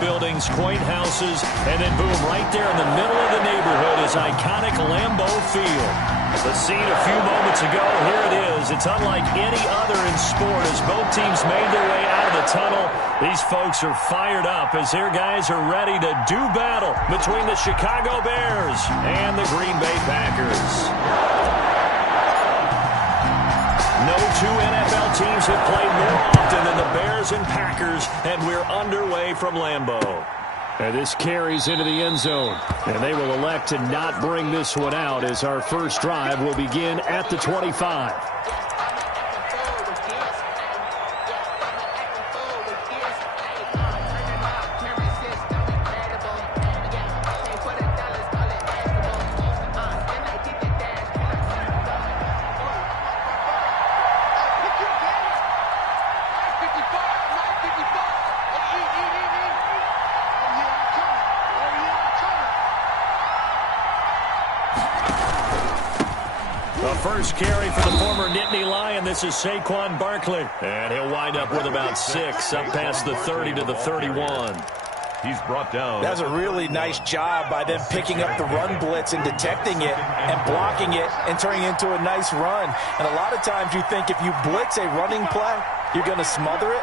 buildings, quaint houses, and then boom, right there in the middle of the neighborhood is iconic Lambeau Field. The scene a few moments ago, here it is. It's unlike any other in sport as both teams made their way out of the tunnel. These folks are fired up as their guys are ready to do battle between the Chicago Bears and the Green Bay Packers. No two NFL teams have played more often than the Bears and Packers, and we're underway from Lambeau. And this carries into the end zone. And they will elect to not bring this one out as our first drive will begin at the 25. First carry for the former Nittany Lion. This is Saquon Barkley. And he'll wind up with about 6 up past the 30 to the 31. He's brought down. That's a really nice job by them picking up the run blitz and detecting it and blocking it and turning it into a nice run. And a lot of times you think if you blitz a running play, you're going to smother it.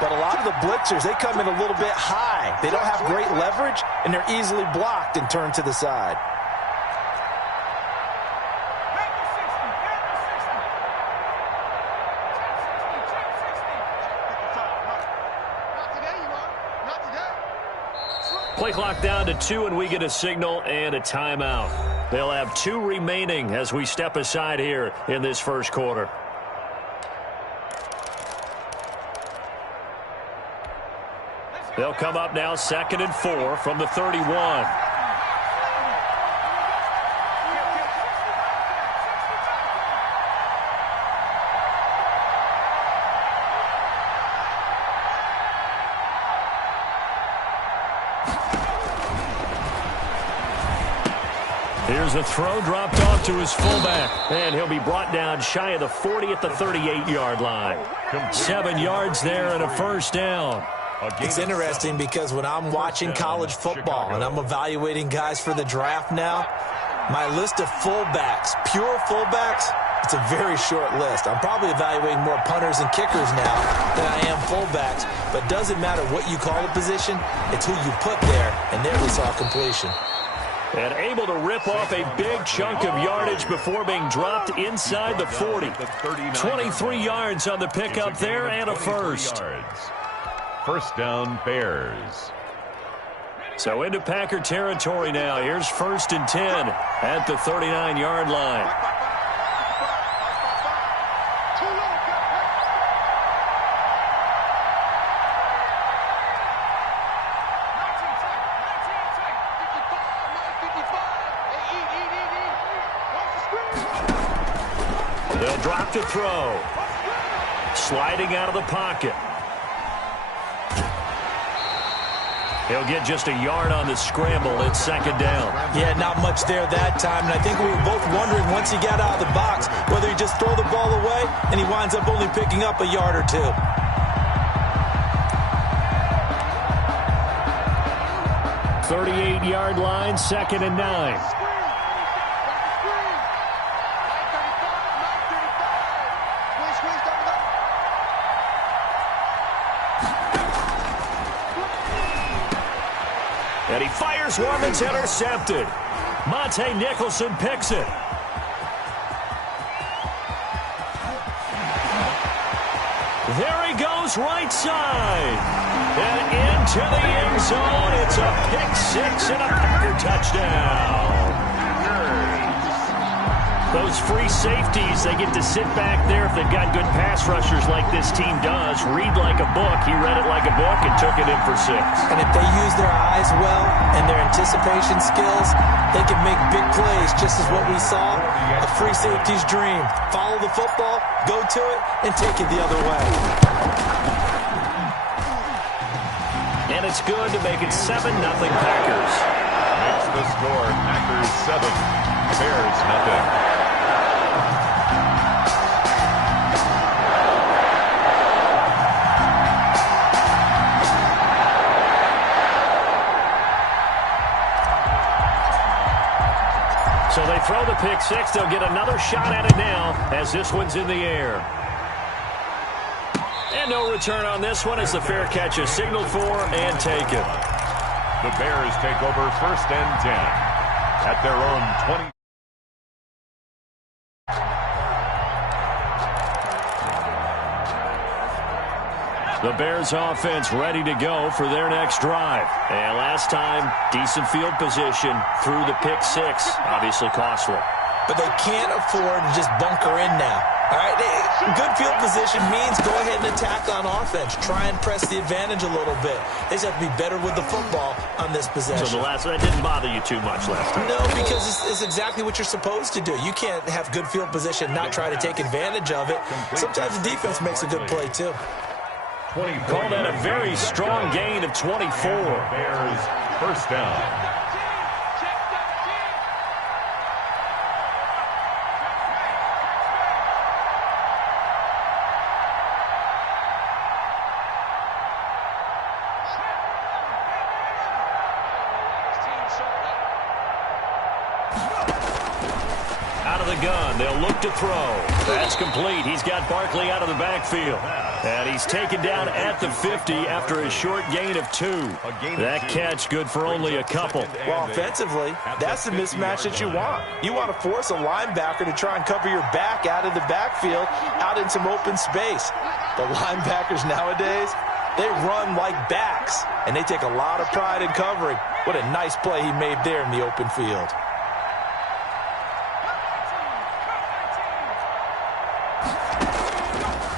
But a lot of the blitzers, they come in a little bit high. They don't have great leverage, and they're easily blocked and turned to the side. Play clock down to 2, and we get a signal and a timeout. They'll have 2 remaining as we step aside here in this first quarter. They'll come up now 2nd and 4 from the 31. Here's a throw dropped off to his fullback, and he'll be brought down shy of the 40 at the 38-yard line. 7 yards there and a first down. It's interesting because when I'm watching college football and I'm evaluating guys for the draft now, my list of fullbacks, pure fullbacks, it's a very short list. I'm probably evaluating more punters and kickers now than I am fullbacks, but it doesn't matter what you call a position, it's who you put there, and there we saw completion. And able to rip off a big chunk of yardage before being dropped inside the 40. 23 yards on the pickup there and a first. First down, Bears. So into Packer territory now. Here's 1st and 10 at the 39-yard line. They'll drop to throw. Sliding out of the pocket. He'll get just a yard on the scramble. It's 2nd down. Yeah, not much there that time. And I think we were both wondering once he got out of the box whether he just throw the ball away and he winds up only picking up a yard or 2. 38-yard line, 2nd and 9. And he fires one that's intercepted. Monte Nicholson picks it. There he goes, right side. And into the end zone. It's a pick-6 and a Packer touchdown. Those free safeties, they get to sit back there if they've got good pass rushers like this team does. Read like a book. He read it like a book and took it in for 6. And if they use their eyes well and their anticipation skills, they can make big plays, just as what we saw. A free safety's dream. Follow the football, go to it, and take it the other way. And it's good to make it 7-0 Packers. Makes the score Packers 7, Bears 0. So they throw the pick six. They'll get another shot at it now as this one's in the air. And no return on this one as the fair catch is signaled for and taken. The Bears take over 1st and 10 at their own 20. The Bears offense ready to go for their next drive. And last time, decent field position through the pick six. Obviously costly. But they can't afford to just bunker in now. All right, good field position means go ahead and attack on offense. Try and press the advantage a little bit. They just have to be better with the football on this possession. So that didn't bother you too much last time? No, because it's exactly what you're supposed to do. You can't have good field position, not try to take advantage of it. Sometimes the defense makes a good play, too. Call that a very strong gain of 24. Bears 1st down. Out of the gun, they'll look to throw. That's complete. He's got Barkley out of the backfield. And he's taken down at the 50 after a short gain of 2. That catch good for only a couple. Well, offensively, that's the mismatch that you want. You want to force a linebacker to try and cover your back out of the backfield, out in some open space. The linebackers nowadays, they run like backs, and they take a lot of pride in covering. What a nice play he made there in the open field.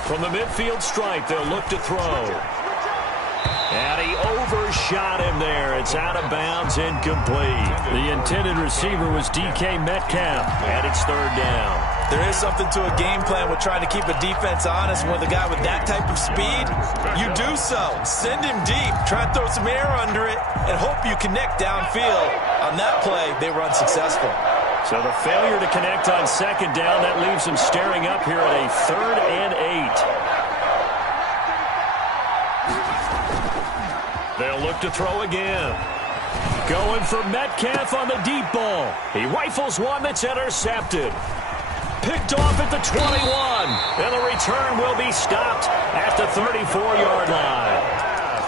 From the midfield stripe, they'll look to throw. And he overshot him there. It's out of bounds, incomplete. The intended receiver was DK Metcalf, and it's 3rd down. There is something to a game plan with trying to keep a defense honest. When with a guy with that type of speed, you do so. Send him deep. Try and throw some air under it and hope you connect downfield. On that play, they were unsuccessful. So the failure to connect on 2nd down, that leaves them staring up here at a 3rd and 8. They'll look to throw again. Going for Metcalf on the deep ball. He rifles one that's intercepted. Picked off at the 21. And the return will be stopped at the 34-yard line.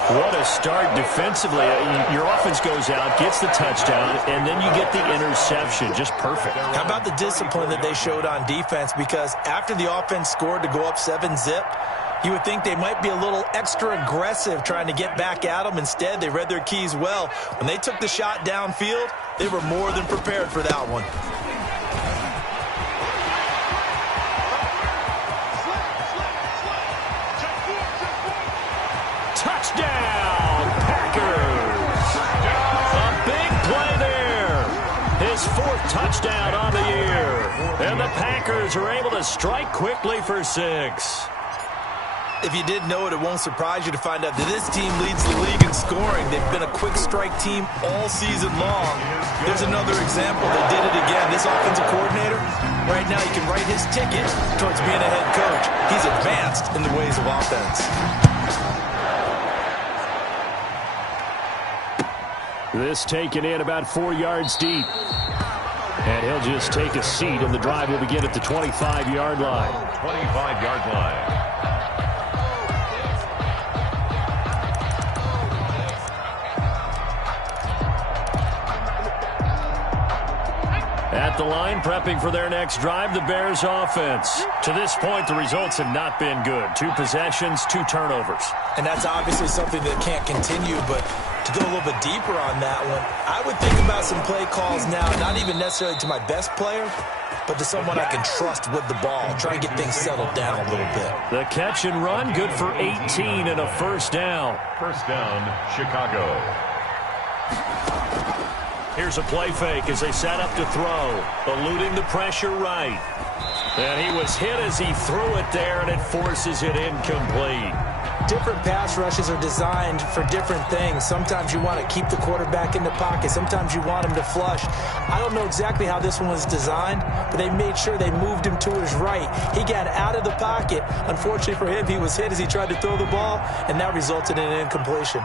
What a start defensively. Your offense goes out, gets the touchdown, and then you get the interception. Just perfect. How about the discipline that they showed on defense? Because after the offense scored to go up 7-zip, you would think they might be a little extra aggressive trying to get back at them. Instead, they read their keys well. When they took the shot downfield, they were more than prepared for that one. Touchdown, Packers! A big play there. His 4th touchdown on the year. And the Packers are able to strike quickly for 6. If you didn't know it, it won't surprise you to find out that this team leads the league in scoring. They've been a quick strike team all season long. There's another example. They did it again. This offensive coordinator, right now he can write his ticket towards being a head coach. He's advanced in the ways of offense. This taken in about 4 yards deep. And he'll just take a seat, and the drive will begin at the 25-yard line. 25-yard line. At the line, prepping for their next drive, the Bears offense. To this point, the results have not been good. 2 possessions, 2 turnovers. And that's obviously something that can't continue, but to go a little bit deeper on that one, I would think about some play calls now, not even necessarily to my best player, but to someone I can trust with the ball. Try and get things settled down a little bit. The catch and run, good for 18 and a 1st down. 1st down, Chicago. Here's a play fake as they set up to throw, eluding the pressure right. And he was hit as he threw it there, and it forces it incomplete. Different pass rushes are designed for different things. Sometimes you want to keep the quarterback in the pocket. Sometimes you want him to flush. I don't know exactly how this one was designed, but they made sure they moved him to his right. He got out of the pocket. Unfortunately for him, he was hit as he tried to throw the ball, and that resulted in an incompletion.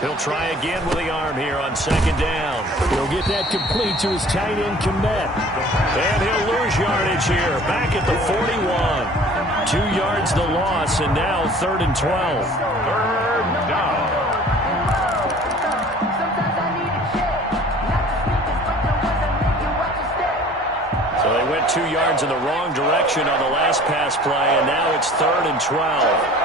He'll try again with the arm here on second down. He'll get that complete to his tight end, Komet. And he'll lose yardage here, back at the 41. 2 yards the loss, and now 3rd and 12. Third down. So they went 2 yards in the wrong direction on the last pass play, and now it's 3rd and 12.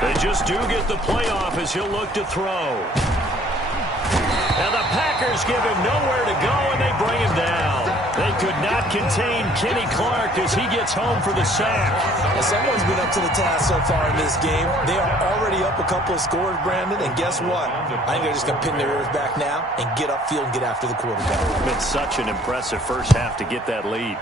They just do get the playoff as he'll look to throw. And the Packers give him nowhere to go, and they bring him down. They could not contain Kenny Clark as he gets home for the sack. Well, someone's been up to the task so far in this game. They are already up a couple of scores, Brandon, and guess what? I think they're just going to pin their ears back now and get upfield and get after the quarterback. It's been such an impressive first half to get that lead.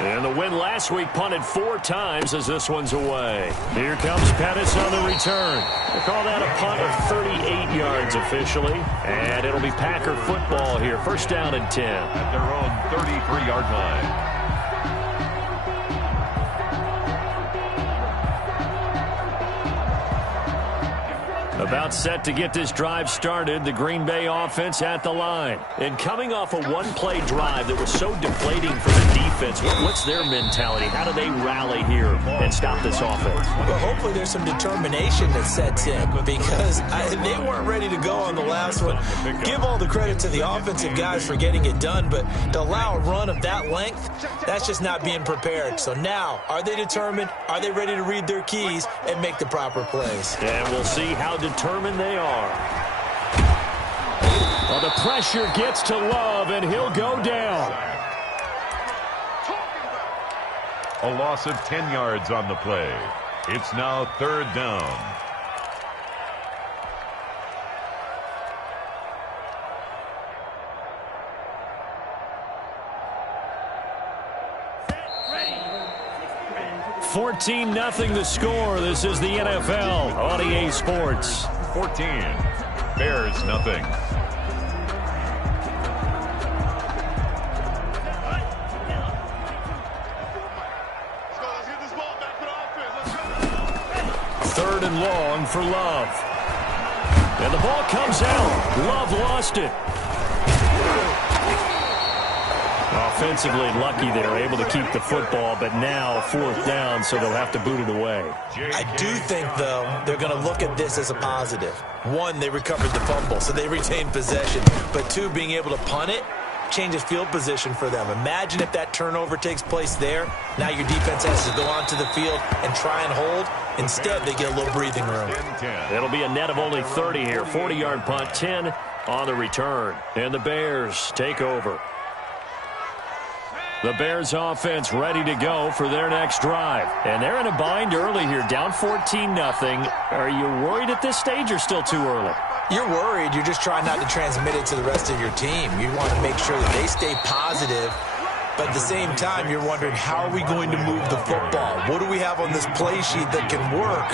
And the win last week punted 4 times as this one's away. Here comes Pettis on the return. They call that a punt of 38 yards officially. And it'll be Packer football here. First down and 10. At their own 33-yard line. About set to get this drive started, the Green Bay offense at the line. And coming off a one-play drive that was so deflating for the defense, what's their mentality? How do they rally here and stop this offense? Well, hopefully there's some determination that sets in because they weren't ready to go on the last one. Give all the credit to the offensive guys for getting it done, but to allow a run of that length, that's just not being prepared. So now, are they determined? Are they ready to read their keys and make the proper plays? And we'll see how determined they are. Well, the pressure gets to Love, and he'll go down. A loss of 10 yards on the play. It's now 3rd down. $14-0 the score. This is the NFL on EA Sports. 14. Bears nothing. Third and long for Love. And the ball comes out. Love lost it. Offensively lucky they're able to keep the football, but now 4th down, so they'll have to boot it away. I do think, though, they're going to look at this as a positive. 1, they recovered the fumble, so they retained possession. But 2, being able to punt it changes field position for them. Imagine if that turnover takes place there. Now your defense has to go onto the field and try and hold. Instead, they get a little breathing room. It'll be a net of only 30 here. 40-yard punt, 10 on the return. And the Bears take over. The Bears offense ready to go for their next drive. And they're in a bind early here, down 14-0. Are you worried at this stage or still too early? You're worried. You're just trying not to transmit it to the rest of your team. You want to make sure that they stay positive. But at the same time, you're wondering, how are we going to move the football? What do we have on this play sheet that can work?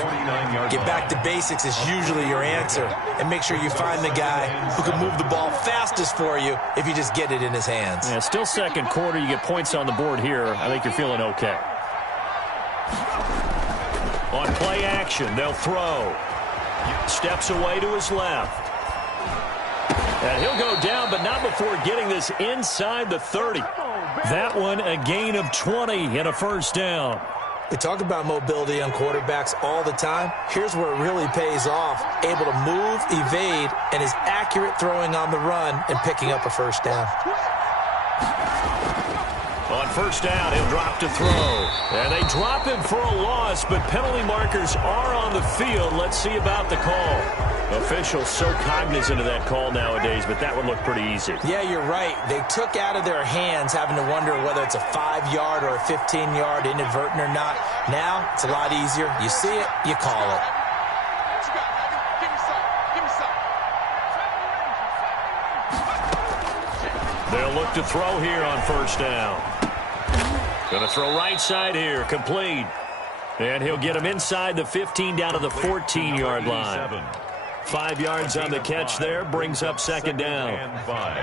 Get back to basics is usually your answer. And make sure you find the guy who can move the ball fastest for you if you just get it in his hands. Yeah, still second quarter. You get points on the board here. I think you're feeling okay. On play action, they'll throw. Steps away to his left. And he'll go down, but not before getting this inside the 30. That one a gain of 20 and a first down. We talk about mobility on quarterbacks all the time. Here's where it really pays off. Able to move, evade, and is accurate throwing on the run and picking up a first down. On first down, he'll drop to throw. And they drop him for a loss, but penalty markers are on the field. Let's see about the call. Officials so cognizant of that call nowadays, but that would look pretty easy. Yeah, you're right. They took out of their hands having to wonder whether it's a 5-yard or a 15-yard inadvertent or not. Now, it's a lot easier. You see it, you call it. They'll look to throw here on first down. Going to throw right side here, complete. And he'll get him inside the 15 down to the 14-yard line. 5 yards on the catch there, brings up second down. And 5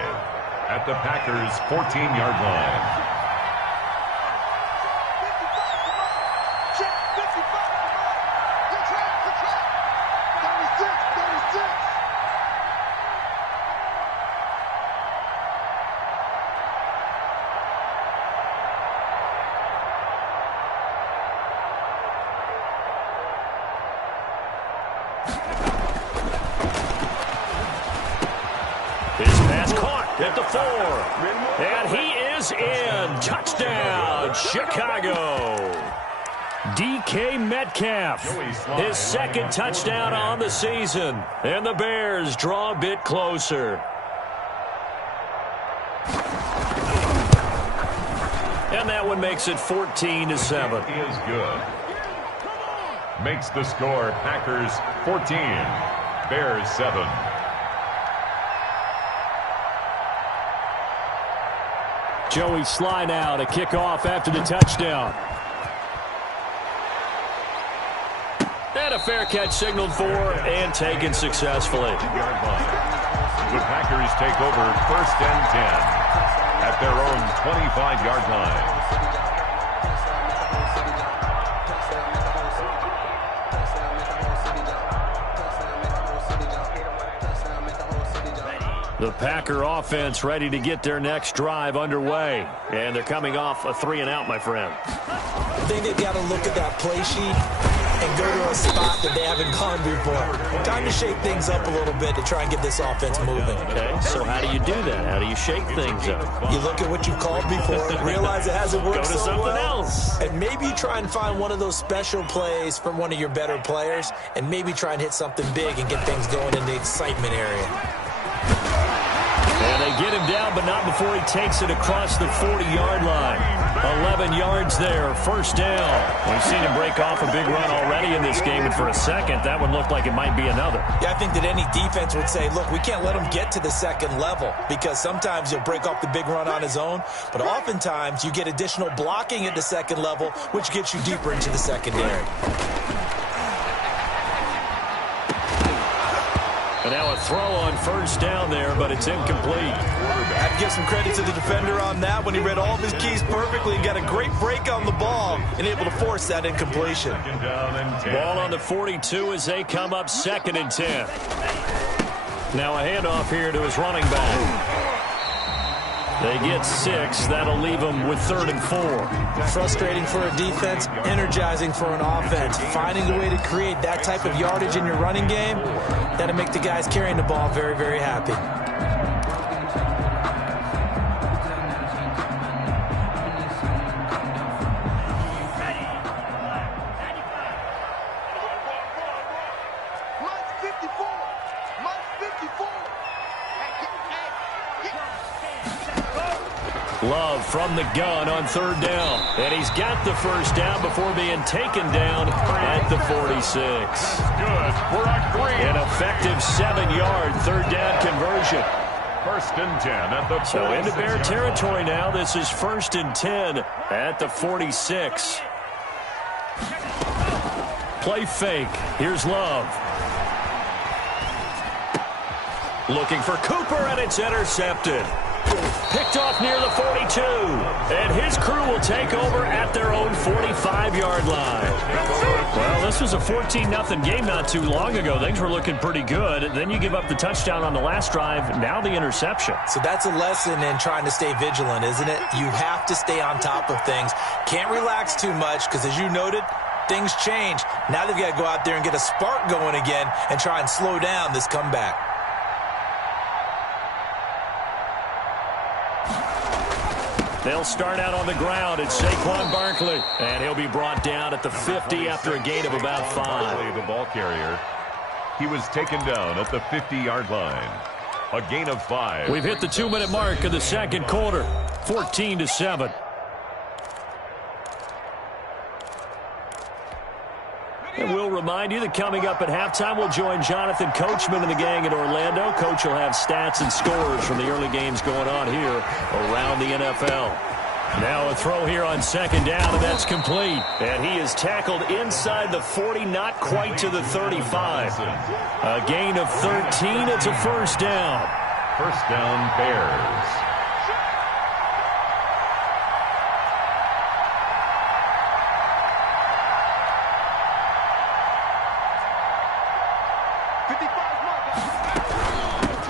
at the Packers' 14-yard line. His pass caught at the 4. And he is in. Touchdown, Chicago. DK Metcalf, his second touchdown on the season. And the Bears draw a bit closer. And that one makes it 14-7. Is good. Makes the score Packers 14, Bears 7. Joey Sly now to kick off after the touchdown. And a fair catch signaled for and taken successfully. The Packers take over 1st and 10 at their own 25-yard line. The Packer offense ready to get their next drive underway. And they're coming off a 3-and-out, my friend. I think they've got to look at that play sheet and go to a spot that they haven't gone before. Time to shake things up a little bit to try and get this offense moving. Okay, so how do you do that? How do you shake things up? You look at what you've called before, realize it hasn't worked Go to so something well, else. and maybe try and find one of those special plays from one of your better players, and maybe try and hit something big and get things going in the excitement area. And they get him down, but not before he takes it across the 40-yard line. 11 yards there, first down. We've seen him break off a big run already in this game, and for a second, that one looked like it might be another. Yeah, I think that any defense would say, look, we can't let him get to the second level, because sometimes he'll break off the big run on his own, but oftentimes you get additional blocking at the second level, which gets you deeper into the secondary. And now a throw on first down there, but it's incomplete. I have to give some credit to the defender on that when he read all of his keys perfectly and got a great break on the ball and able to force that incompletion. Ball on the 42 as they come up 2nd and 10. Now a handoff here to his running back. They get 6. That'll leave them with 3rd and 4. Frustrating for a defense, energizing for an offense. Finding a way to create that type of yardage in your running game, that'll make the guys carrying the ball very, very happy. Love from the gun on 3rd down. And he's got the first down before being taken down at the 46. Good for a green. An effective 7-yard 3rd down conversion. 1st and 10 at the 46. So into Bear territory now. This is 1st and 10 at the 46. Play fake. Here's Love. Looking for Cooper, and it's intercepted. Picked off near the 42. And his crew will take over at their own 45-yard line. Well, this was a 14-0 game not too long ago. Things were looking pretty good. Then you give up the touchdown on the last drive. Now the interception. So that's a lesson in trying to stay vigilant, isn't it? You have to stay on top of things. Can't relax too much because, as you noted, things change. Now they've got to go out there and get a spark going again and try and slow down this comeback. They'll start out on the ground. It's Saquon Barkley. And he'll be brought down at the 50 after a gain of about 5. The ball carrier. He was taken down at the 50-yard line. A gain of 5. We've hit the 2-minute mark of the second quarter. 14-7. And we'll remind you that coming up at halftime, we'll join Jonathan Coachman and the gang in Orlando. Coach will have stats and scores from the early games going on here around the NFL. Now a throw here on second down, and that's complete. And he is tackled inside the 40, not quite to the 35. A gain of 13. It's a first down. First down, Bears.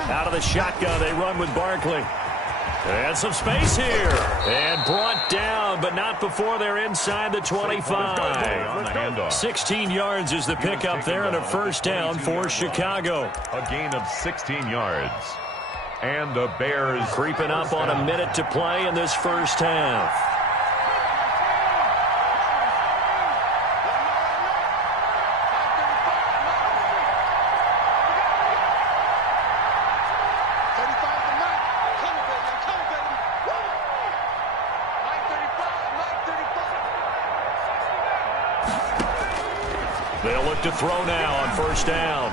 Out of the shotgun, they run with Barkley. And some space here. And brought down, but not before they're inside the 25. 16 yards is the pickup there, and a first down for Chicago. A gain of 16 yards. And the Bears creeping up on a minute to play in this first half. They'll look to throw now on first down.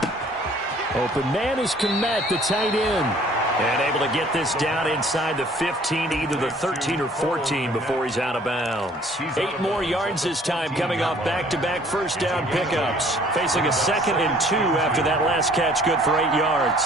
Open man is Komet, the tight end. And able to get this down inside the 15, either the 13 or 14 before he's out of bounds. 8 more yards this time, coming off back-to-back first down pickups. Facing a 2nd and 2 after that last catch, good for 8 yards.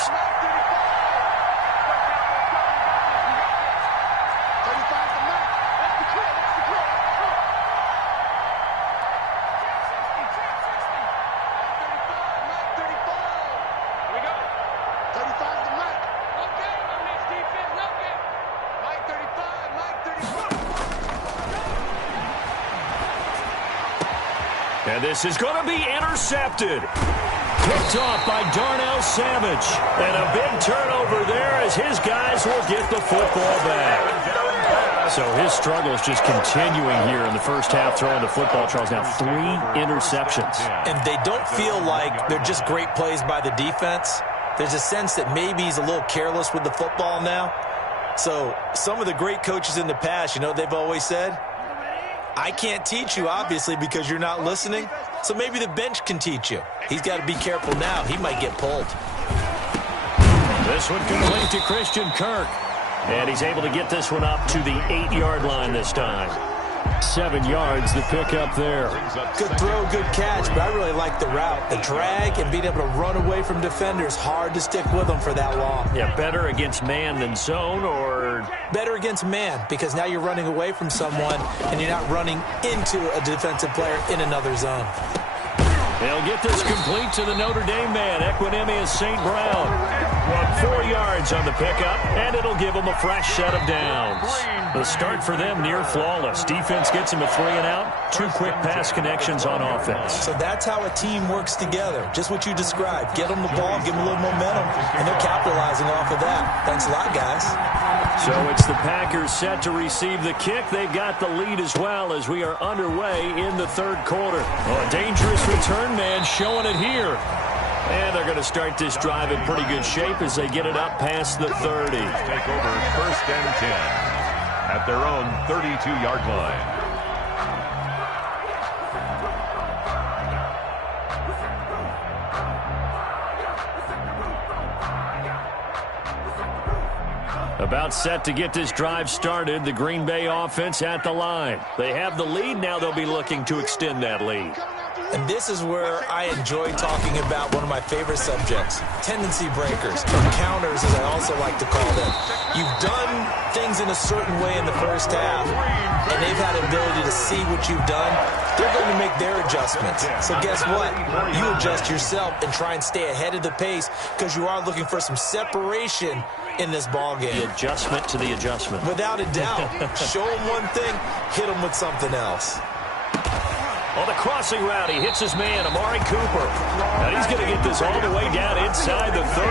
And this is going to be intercepted. Picked off by Darnell Savage. And a big turnover there as his guys will get the football back. So his struggles just continuing here in the first half, throwing the football. Charles, now 3 interceptions. And they don't feel like they're just great plays by the defense. There's a sense that maybe he's a little careless with the football now. So some of the great coaches in the past, you know, they've always said, I can't teach you, obviously, because you're not listening. So maybe the bench can teach you. He's got to be careful now. He might get pulled. This one complete to Christian Kirk. And he's able to get this one up to the 8-yard line this time. 7 yards, the pickup there. Good throw, good catch, but I really like the route. The drag and being able to run away from defenders, hard to stick with them for that long. Yeah, better against man than zone, or? Better against man, because now you're running away from someone and you're not running into a defensive player in another zone. They'll get this complete to the Notre Dame man, Equinemius St. Brown. 4 yards on the pickup, and it'll give them a fresh set of downs. The start for them near flawless. Defense gets them a 3 and out. 2 quick pass connections on offense. So that's how a team works together. Just what you described. Get them the ball, give them a little momentum, and they're capitalizing off of that. Thanks a lot, guys. So it's the Packers set to receive the kick. They've got the lead as well as we are underway in the third quarter. Oh, a dangerous return man showing it here. And they're going to start this drive in pretty good shape as they get it up past the 30. Take over first and 10 at their own 32-yard line. About set to get this drive started. The Green Bay offense at the line. They have the lead. Now they'll be looking to extend that lead. And this is where I enjoy talking about one of my favorite subjects, tendency breakers, or counters as I also like to call them. You've done things in a certain way in the first half, and they've had an ability to see what you've done. They're going to make their adjustments. So guess what? You adjust yourself and try and stay ahead of the pace because you are looking for some separation in this ball game. The adjustment to the adjustment. Without a doubt. Show them one thing, hit them with something else. On the crossing route, he hits his man, Amari Cooper. Now he's going to get this all the way down inside the 35.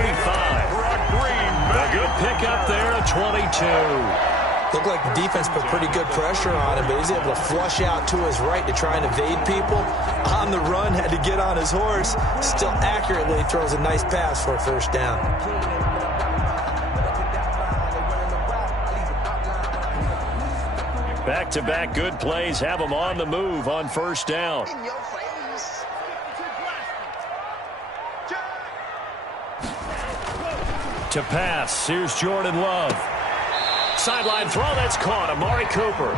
A good pickup there, a 22. Looked like the defense put pretty good pressure on him, but he's able to flush out to his right to try and evade people. On the run, had to get on his horse. Still accurately throws a nice pass for a first down. Back-to-back good plays have them on the move on first down. To pass, here's Jordan Love. sideline throw that's caught. Amari Cooper.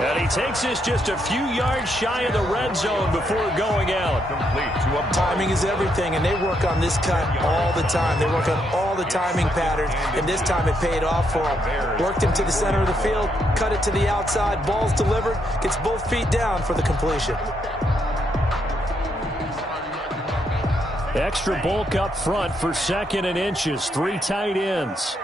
And he takes this just a few yards shy of the red zone before going out. Timing is everything, and they work on this cut all the time. They work on all the timing patterns, and this time it paid off for him. Worked him to the center of the field, cut it to the outside, ball's delivered, gets both feet down for the completion. Extra bulk up front for 2nd and inches. 3 tight ends.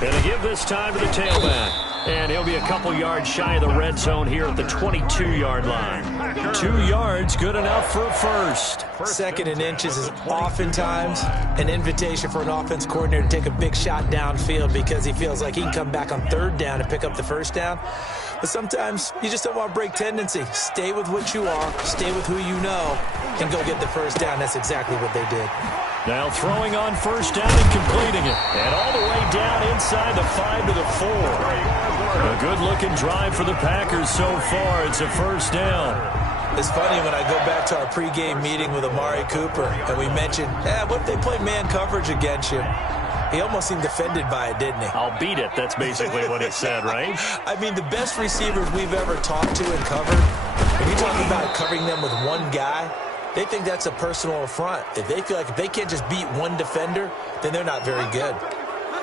Going to give this time to the tailback. And he'll be a couple yards shy of the red zone here at the 22-yard line. 2 yards, good enough for a first. 2nd and inches is oftentimes an invitation for an offense coordinator to take a big shot downfield because he feels like he can come back on 3rd down and pick up the first down. But sometimes you just don't want to break tendency. Stay with what you are, stay with who you know, and go get the first down. That's exactly what they did. Now throwing on first down and completing it. And all the way down inside the 5 to the 4. A good-looking drive for the Packers so far. It's a first down. It's funny when I go back to our pregame meeting with Amari Cooper, and we mentioned, what if they play man coverage against you? He almost seemed offended by it, didn't he? I'll beat it. That's basically what he said, right? I mean, the best receivers we've ever talked to and covered, when you talk about covering them with one guy, they think that's a personal affront. If they feel like if they can't just beat one defender, then they're not very good.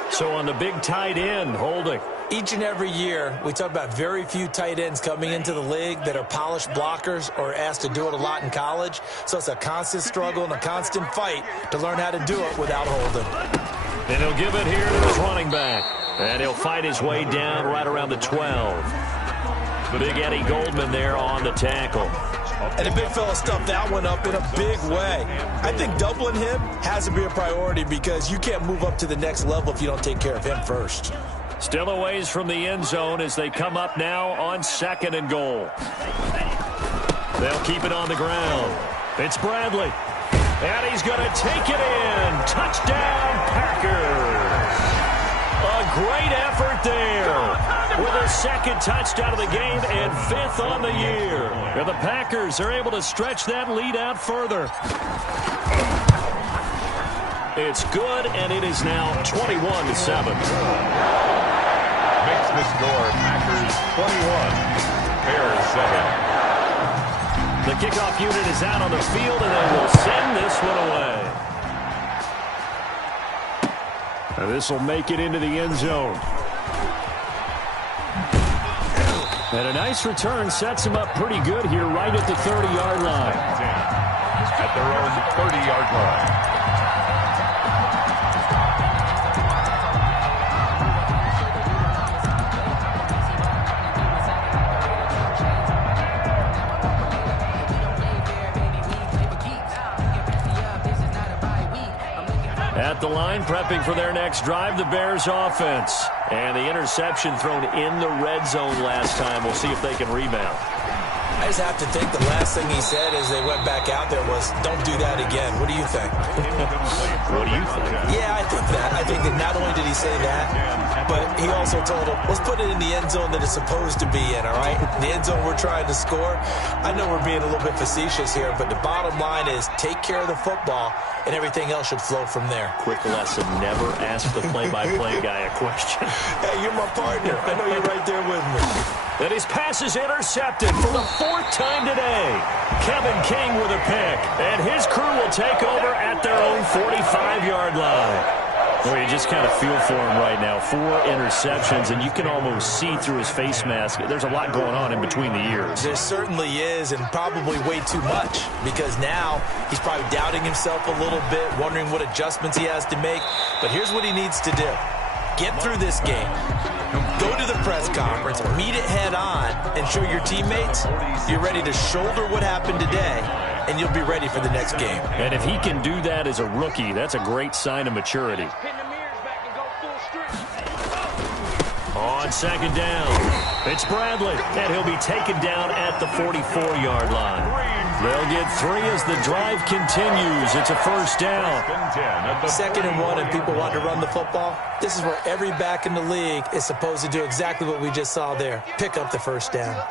So on the big tight end, holding. Each and every year, we talk about very few tight ends coming into the league that are polished blockers or asked to do it a lot in college. So it's a constant struggle and a constant fight to learn how to do it without holding. And he'll give it here to his running back. And he'll fight his way down right around the 12. The big Eddie Goldman there on the tackle. And the big fella stuffed that one up in a big way. I think doubling him has to be a priority because you can't move up to the next level if you don't take care of him first. Still a ways from the end zone as they come up now on 2nd and goal. They'll keep it on the ground. It's Bradley. And he's going to take it in. Touchdown, Packers. A great effort there. With a 2nd touchdown of the game and 5th on the year. And the Packers are able to stretch that lead out further. It's good, and it is now 21-7. Makes the score Packers 21, Bears 7. The kickoff unit is out on the field, and they will send this one away. And this will make it into the end zone. And a nice return sets him up pretty good here right at the 30-yard line. At their own 30-yard line. At the line, prepping for their next drive, the Bears offense. And the interception thrown in the red zone last time. We'll see if they can rebound. I just have to think the last thing he said as they went back out there was, don't do that again. What do you think? What do you think? Yeah, I think that. I think that not only did he say that, but he also told him, let's put it in the end zone that it's supposed to be in, all right? The end zone we're trying to score. I know we're being a little bit facetious here, but the bottom line is take care of the football, and everything else should flow from there. Quick lesson, never ask the play-by-play guy a question. Hey, you're my partner. I know you're right there with me. And his pass is intercepted for the 4th time today. Kevin King with a pick. And his crew will take over at their own 45-yard line. Boy, you just kind of feel for him right now. 4 interceptions, and you can almost see through his face mask. There's a lot going on in between the ears. There certainly is, and probably way too much, because now he's probably doubting himself a little bit, wondering what adjustments he has to make. But here's what he needs to do. Get through this game. Go to the press conference, meet it head on, and show your teammates you're ready to shoulder what happened today, and you'll be ready for the next game. And if he can do that as a rookie, that's a great sign of maturity. On 2nd down, it's Bradley, and he'll be taken down at the 44-yard line. They'll get 3 as the drive continues. It's a first down. 2nd and 1, and people want to run the football. This is where every back in the league is supposed to do exactly what we just saw there. Pick up the first down.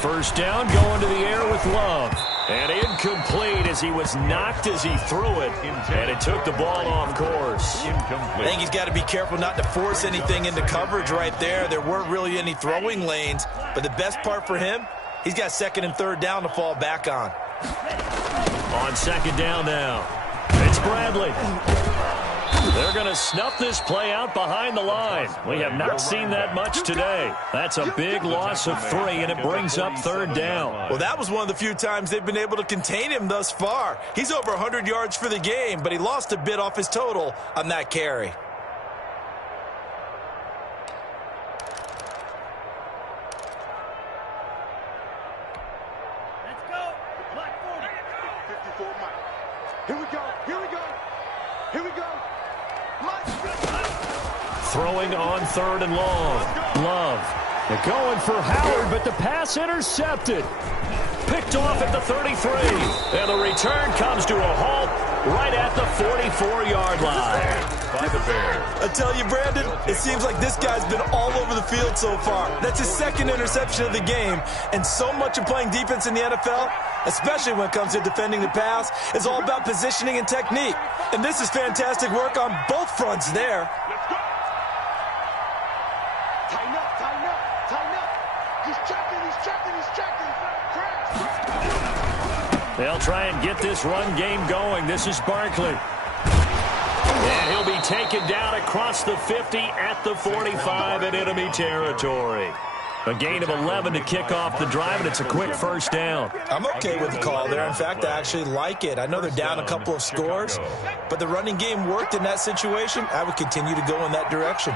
First down, going to the air with Love. And incomplete as he was knocked as he threw it. And it took the ball off course. I think he's got to be careful not to force anything into coverage right there. There weren't really any throwing lanes. But the best part for him, he's got second and third down to fall back on. On second down now, it's Bradley. They're going to snuff this play out behind the line. We have not seen that much today. That's a big loss of 3, and it brings up third down. Well, that was one of the few times they've been able to contain him thus far. He's over 100 yards for the game, but he lost a bit off his total on that carry. Let's go. Black 40. 54 Mike. Here we go. Here we go. Here we go. Throwing on third and long. Love. They're going for Howard, but the pass intercepted. Picked off at the 33. And the return comes to a halt right at the 44-yard line. By the Bears. I tell you, Brandon, it seems like this guy's been all over the field so far. That's his second interception of the game. And so much of playing defense in the NFL, especially when it comes to defending the pass, is all about positioning and technique. And this is fantastic work on both fronts there. Let's go. Tighten up, tighten up, tighten up. He's checking, he's checking, he's checking. Crash. They'll try and get this run game going. This is Barkley. And he'll be taken down across the 50 at the 45 in enemy territory. A gain of 11 to kick off the drive, and it's a quick first down. I'm okay with the call there. In fact, I actually like it. I know they're down a couple of scores, but the running game worked in that situation. I would continue to go in that direction.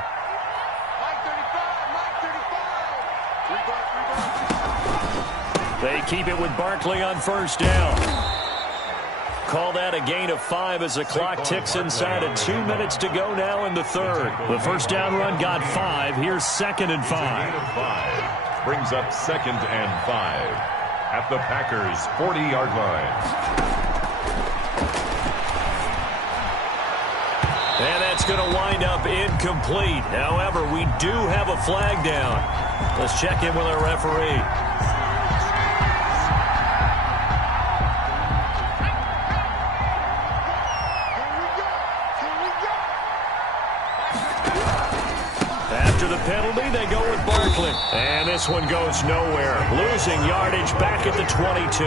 They keep it with Barkley on first down. Call that a gain of 5 as the clock ticks inside of 2 minutes to go now in the third. The first down run got 5. Here's second and 5. Gain of 5 brings up second and 5 at the Packers' 40-yard line. And that's going to wind up incomplete. However, we do have a flag down. Let's check in with our referee. Penalty, they go with Barkley. And this one goes nowhere. Losing yardage back at the 22.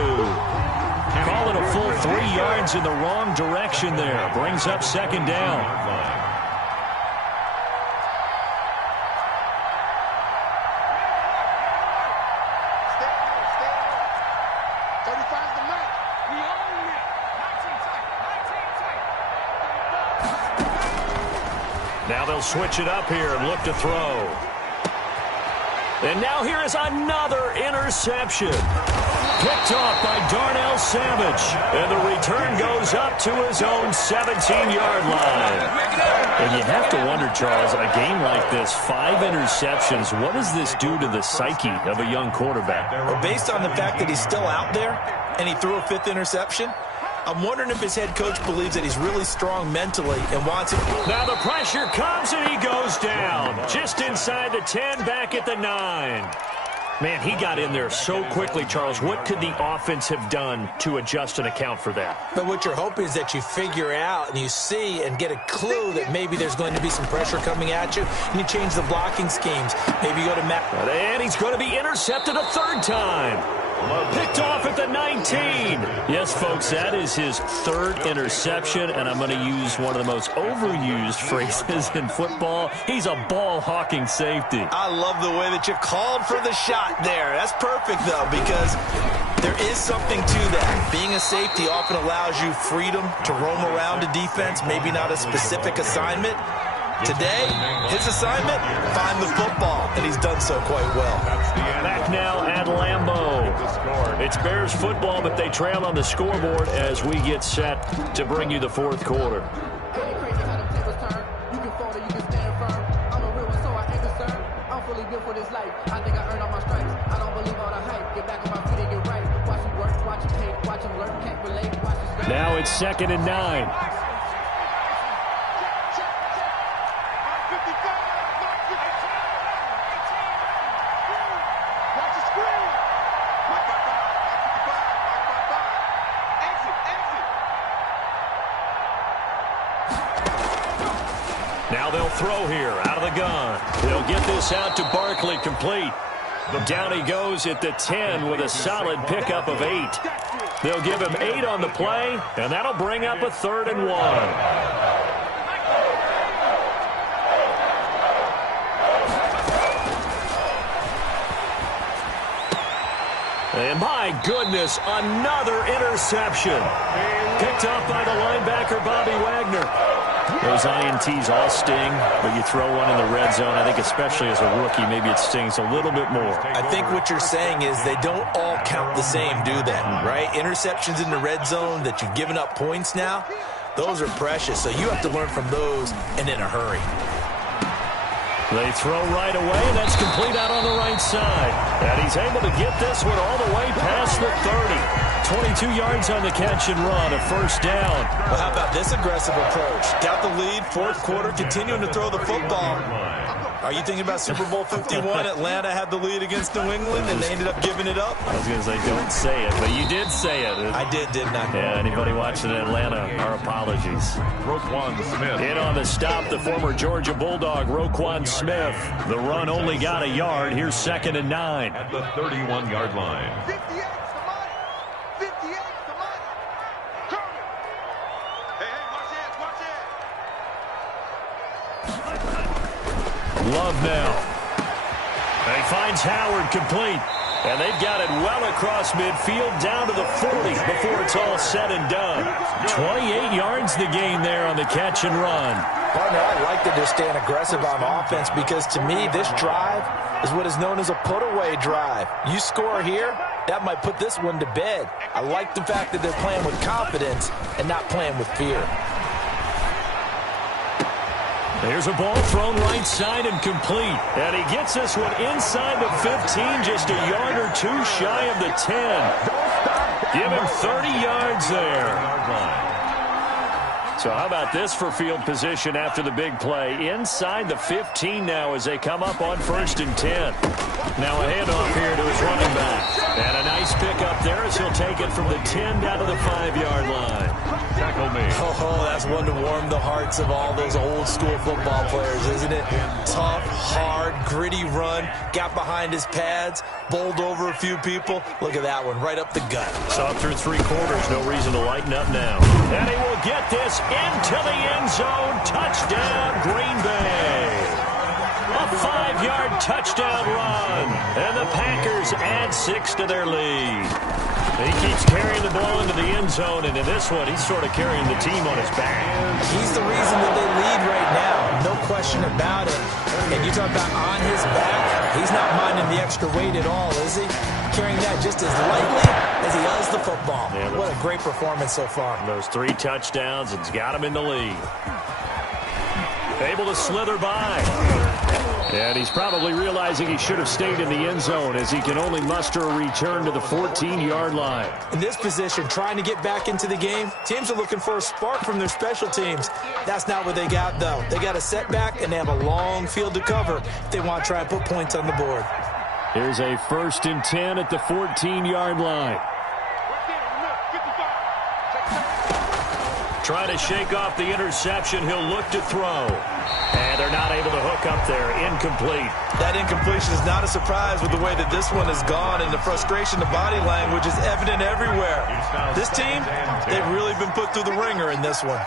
Calling a full 3 yards in the wrong direction there. Brings up second down. Now they'll switch it up here and look to throw. And now here is another interception. Picked off by Darnell Savage. And the return goes up to his own 17-yard line. And you have to wonder, Charles, a game like this, 5 interceptions, what does this do to the psyche of a young quarterback? Well, based on the fact that he's still out there and he threw a 5th interception, I'm wondering if his head coach believes that he's really strong mentally and wants him. Now the pressure comes and he goes down. Just inside the 10, back at the 9. Man, he got in there so quickly, Charles. What could the offense have done to adjust and account for that? But what you're hoping is that you figure out and you see and get a clue that maybe there's going to be some pressure coming at you, and you change the blocking schemes. Maybe you go to Matt. And he's going to be intercepted a 3rd time. Picked off at the 19. Yes, folks, that is his 3rd interception, and I'm going to use one of the most overused phrases in football. He's a ball-hawking safety. I love the way that you called for the shot there. That's perfect, though, because there is something to that. Being a safety often allows you freedom to roam around a defense, maybe not a specific assignment. Today, his assignment, find the football, and he's done so quite well. Back now at Lambeau. It's Bears football, but they trail on the scoreboard as we get set to bring you the 4th quarter. Now it's 2nd and 9. Now they'll throw here out of the gun. They'll get this out to Barkley, complete. Down he goes at the 10 with a solid pickup of 8. They'll give him 8 on the play, and that'll bring up a 3rd and 1. And my goodness, another interception. Picked up by the linebacker, Bobby Wagner. Those INTs all sting, but you throw one in the red zone, I think especially as a rookie, maybe it stings a little bit more. I think what you're saying is they don't all count the same, do they? Right? Interceptions in the red zone that you've given up points now, those are precious. So you have to learn from those and in a hurry. They throw right away, and that's complete out on the right side. And he's able to get this one all the way past the 30. 22 yards on the catch and run, a 1st down. Well, how about this aggressive approach? Got the lead, 4th quarter, continuing to throw the football. Are you thinking about Super Bowl 51? Atlanta had the lead against New England, and they ended up giving it up? I was going to say, don't say it, but you did say it. I did, didn't I? Yeah, anybody watching in Atlanta, our apologies. Roquan Smith. In on the stop, the former Georgia Bulldog, Roquan Smith. The run only got a yard. Here's 2nd and 9. At the 31-yard line. 58's the money. 58's the money. Come. Hey, watch it, watch it. Love now. And he finds Howard, complete. And they've got it well across midfield down to the 40 before it's all said and done. 28 yards the gain there on the catch and run. Partner, I like that they're staying aggressive on offense because to me this drive is what is known as a put-away drive. You score here, that might put this one to bed. I like the fact that they're playing with confidence and not playing with fear. There's a ball thrown right side and complete. And he gets this one inside the 15, just a yard or 2 shy of the 10. Give him 30 yards there. So how about this for field position after the big play? Inside the 15 now as they come up on 1st and 10. Now a handoff here to his running back. And a nice pickup there as he'll take it from the 10 down to the 5-yard line. Tackle me. Oh, that's one to warm the hearts of all those old school football players, isn't it? Tough, hard, gritty run. Got behind his pads, bowled over a few people. Look at that one, right up the gut. Saw through 3 quarters, no reason to lighten up now. And he will get this into the end zone. Touchdown, Green Bay. A 5-yard touchdown run. And the Packers add 6 to their lead. He keeps carrying the ball into the end zone, and in this one, he's sort of carrying the team on his back. He's the reason that they lead right now. No question about it. And you talk about on his back, he's not minding the extra weight at all, is he? Carrying that just as lightly as he does the football. Yeah, what a great performance so far. Those 3 touchdowns, it's got him in the lead. Able to slither by. And he's probably realizing he should have stayed in the end zone as he can only muster a return to the 14-yard line. In this position, trying to get back into the game, teams are looking for a spark from their special teams. That's not what they got, though. They got a setback, and they have a long field to cover if they want to try and put points on the board. Here's a 1st and 10 at the 14-yard line. Trying to shake off the interception. He'll look to throw. And they're not able to hook up there. Incomplete. That incompletion is not a surprise with the way that this one has gone, and the frustration, the body language is evident everywhere. This team, they've really been put through the ringer in this one.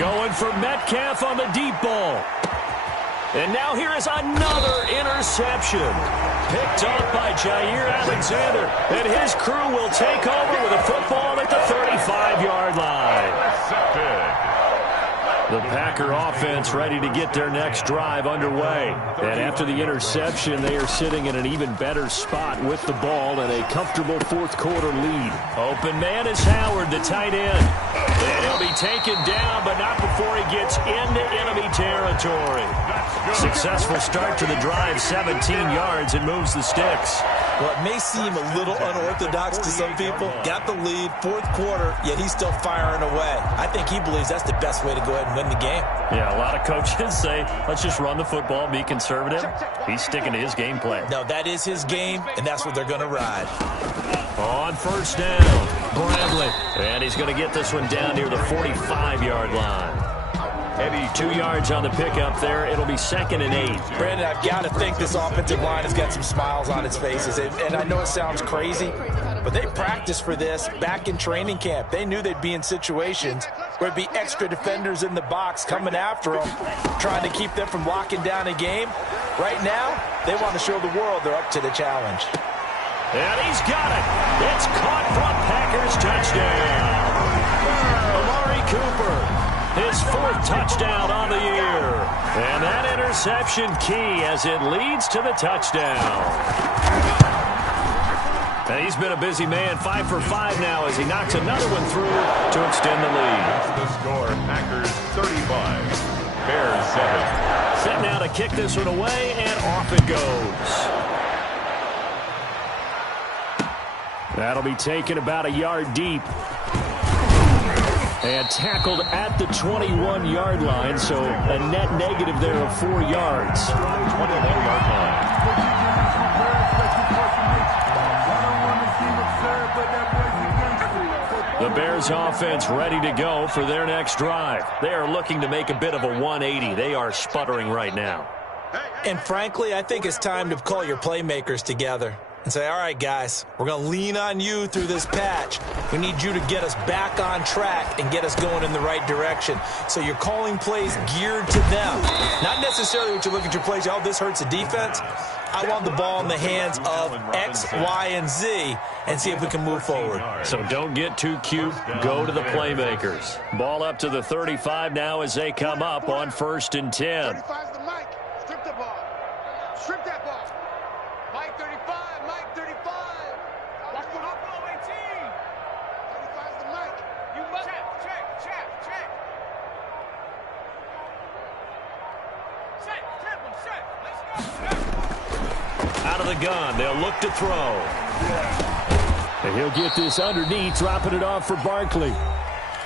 Going for Metcalf on the deep ball. And now here is another interception. Picked off by Jair Alexander. And his crew will take over with a football at the 35-yard line. The Packer offense ready to get their next drive underway. And after the interception, they are sitting in an even better spot with the ball and a comfortable 4th quarter lead. Open man is Howard, the tight end. And he'll be taken down, but not before he gets into enemy territory. Successful start to the drive, 17 yards, and moves the sticks. Well, it may seem a little unorthodox to some people. Got the lead, 4th quarter, yet he's still firing away. I think he believes that's the best way to go ahead and win the game. Yeah, a lot of coaches say, let's just run the football, be conservative. He's sticking to his game plan. No, that is his game, and that's what they're going to ride. On 1st down. Bradley. And he's going to get this one down near the 45-yard line. 2 yards on the pickup there. It'll be 2nd and 8. Brandon, I've got to think this offensive line has got some smiles on its faces. And I know it sounds crazy, but they practiced for this back in training camp. They knew they'd be in situations where it'd be extra defenders in the box coming after them, trying to keep them from locking down a game. Right now, they want to show the world they're up to the challenge. And he's got it. It's caught from Packers touchdown. Amari Cooper. His 4th touchdown on the year. And that interception key as it leads to the touchdown. And he's been a busy man, 5 for 5 now as he knocks another one through to extend the lead. That's the score. Packers 35. Bears 7. Set now to kick this one away, and off it goes. That'll be taken about a yard deep. And tackled at the 21-yard line, so a net negative there of 4 yards. 21-yard line. The Bears offense ready to go for their next drive. They are looking to make a bit of a 180. They are sputtering right now. And frankly, I think it's time to call your playmakers together and say, all right, guys, we're going to lean on you through this patch. We need you to get us back on track and get us going in the right direction. So you're calling plays geared to them. Not necessarily what you look at your plays, oh, this hurts the defense. I want the ball in the hands of X, Y, and Z and see if we can move forward. So don't get too cute. Go to the playmakers. Ball up to the 35 now as they come up on 1st and 10. 35's the mic. Strip the ball. Strip that ball. Mike 35. Mike 35. Watch the Buffalo 18. 35's the mic. You must check. Let's go. Out of the gun. They'll look to throw. And he'll get this underneath, dropping it off for Barkley.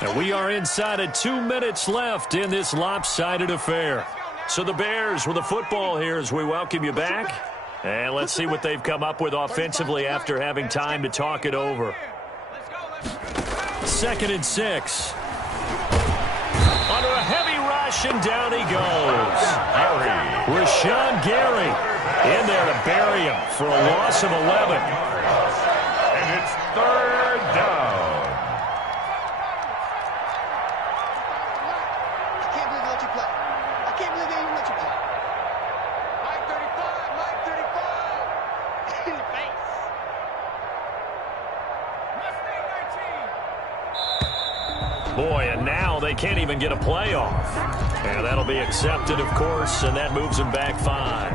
And we are inside of 2 minutes left in this lopsided affair. So the Bears with the football here as we welcome you back. And let's see what they've come up with offensively after having time to talk it over. 2nd and 6. Under a heavy rush, and down he goes. Rashawn Gary in there to bury him for a loss of 11. And it's 3rd down. I can't believe they let you play. I can't believe they even let you play. Mike 35. Mike 35. In the face. Mustang 19. Boy, and now they can't even get a play off. And that'll be accepted, of course, and that moves them back 5.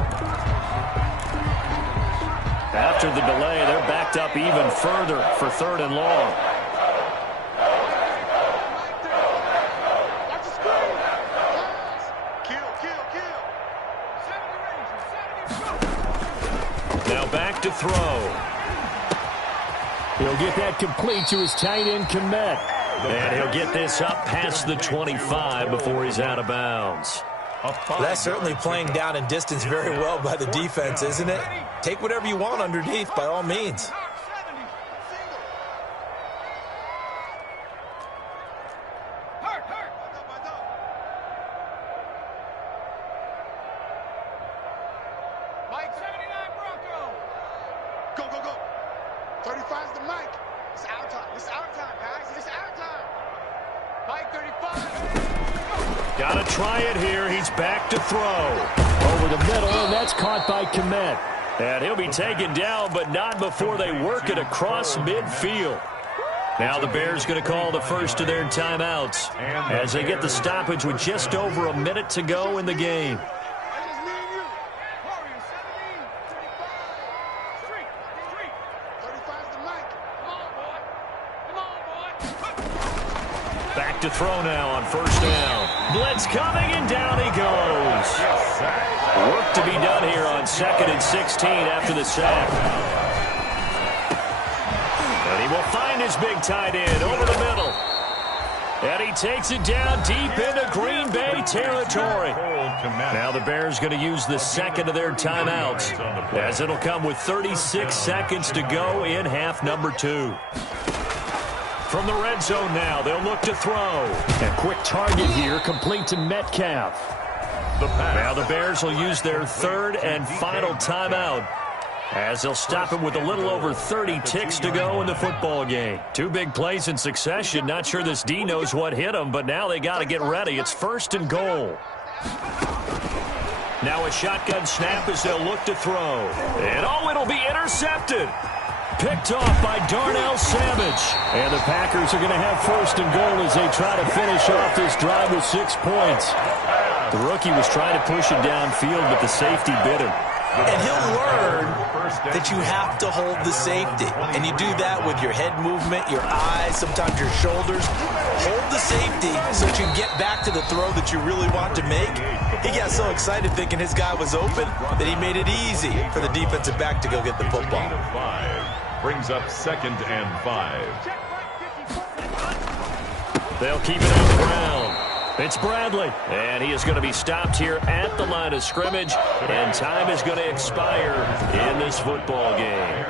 After the delay, they're backed up even further for 3rd and long. Watch the screen. Kill. Now back to throw. He'll get that complete to his tight end, Komet. And he'll get this up past the 25 before he's out of bounds. That's certainly playing down in distance very well by the defense, isn't it? Take whatever you want underneath, by all means. Mike 79 Bronco. Go, go, go. 35's the mic. It's our time. It's our time, guys. It's our time. Mike 35. Got to try it here. He's back to throw. Over the middle, and that's caught by Komet. And he'll be taken down, but not before they work it across midfield. Now the Bears going to call the first of their timeouts as they get the stoppage with just over a minute to go in the game. That is me and you. Warrior 17. 35. Street. 35's the mic. Come on, boy. Come on, boy. Back to throw now on 1st down. Blitz coming, and down he goes. Work to be done here on 2nd and 16 after the sack. And he will find his big tight end over the middle. And he takes it down deep into Green Bay territory. Now the Bears going to use the second of their timeouts, as it'll come with 36 seconds to go in half number 2. From the red zone now, they'll look to throw. A quick target here, complete to Metcalf. Now the Bears will use their third and final timeout, as they'll stop him with a little over 30 ticks to go in the football game. Two big plays in succession. Not sure this D knows what hit him, but now they got to get ready. It's 1st and goal. Now a shotgun snap as they'll look to throw. And it'll be intercepted. Picked off by Darnell Savage. And the Packers are going to have 1st and goal as they try to finish off this drive with 6 points. The rookie was trying to push it downfield, but the safety bit him. And he'll learn that you have to hold the safety. And you do that with your head movement, your eyes, sometimes your shoulders. Hold the safety so that you can get back to the throw that you really want to make. He got so excited thinking his guy was open that he made it easy for the defensive back to go get the football. Brings up 2nd and 5. They'll keep it on the ground. It's Bradley, and he is going to be stopped here at the line of scrimmage, and time is going to expire in this football game.